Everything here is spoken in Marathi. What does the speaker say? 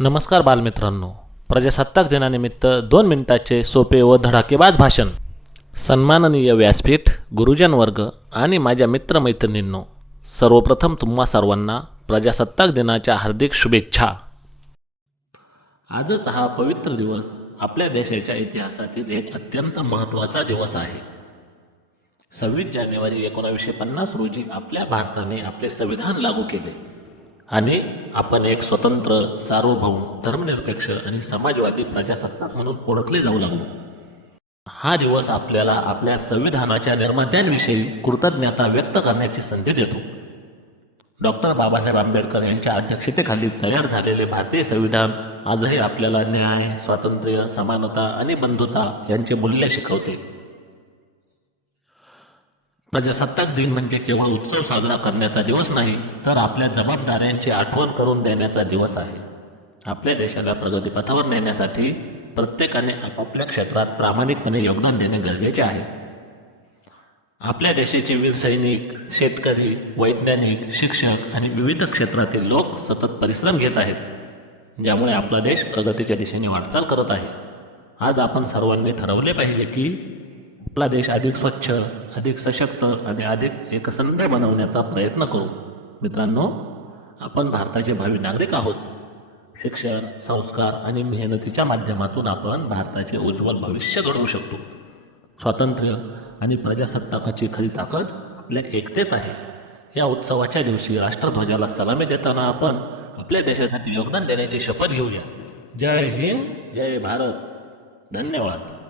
नमस्कार बालमित्रांनो. प्रजासत्ताक दिनानिमित्त दोन मिनिटाचे सोपे व धडाकेबाज भाषण. सन्माननीय व्यासपीठ गुरुजन वर्ग आणि माझ्या मित्रमैत्रिणींनो सर्वप्रथम तुम्हा सर्वांना प्रजासत्ताक दिनाच्या हार्दिक शुभेच्छा. आजच हा पवित्र दिवस आपल्या देशाच्या इतिहासातील एक अत्यंत महत्त्वाचा दिवस आहे. सव्वीस जानेवारी एकोणावीसशे पन्नास रोजी आपल्या भारताने आपले संविधान लागू केले. आणि आपण एक स्वतंत्र सार्वभौम धर्मनिरपेक्ष आणि समाजवादी प्रजासत्ताक म्हणून ओळखले जाऊ लागलो. हा दिवस आपल्याला आपल्या संविधानाच्या निर्मात्यांविषयी कृतज्ञता व्यक्त करण्याची संधी देतो. डॉक्टर बाबासाहेब आंबेडकर यांच्या अध्यक्षतेखाली तयार झालेले भारतीय संविधान आजही आपल्याला न्याय स्वातंत्र्य समानता आणि बंधुता यांचे मूल्य शिकवते. प्रजासत्ताक दिन म्हणजे केवळ उत्सव साजरा करण्याचा दिवस नाही तर आपल्या जबाबदाऱ्यांची आठवण करून देण्याचा दिवस आहे. आपल्या देशाला प्रगतीपथावर नेण्यासाठी प्रत्येकाने आपापल्या क्षेत्रात प्रामाणिकपणे योगदान देणे गरजेचे आहे. आपल्या देशाचे वीर सैनिक शेतकरी वैज्ञानिक शिक्षक आणि विविध क्षेत्रातील लोक सतत परिश्रम घेत आहेत ज्यामुळे आपला देश प्रगतीच्या दिशेने वाटचाल करत आहे. आज आपण सर्वांनी ठरवले पाहिजे की आपला देश अधिक स्वच्छ अधिक सशक्त आणि अधिक एकसंध बनवण्याचा प्रयत्न करू. मित्रांनो आपण भारताचे भावी नागरिक आहोत. शिक्षण संस्कार आणि मेहनतीच्या माध्यमातून आपण भारताचे उज्ज्वल भविष्य घडवू शकतो. स्वातंत्र्य आणि प्रजासत्ताकाची खरी ताकद आपल्या एकतेत आहे. या उत्सवाच्या दिवशी राष्ट्रध्वजाला सलामी देताना आपण आपल्या देशासाठी योगदान देण्याची शपथ घेऊया. जय हिंद जय भारत. धन्यवाद.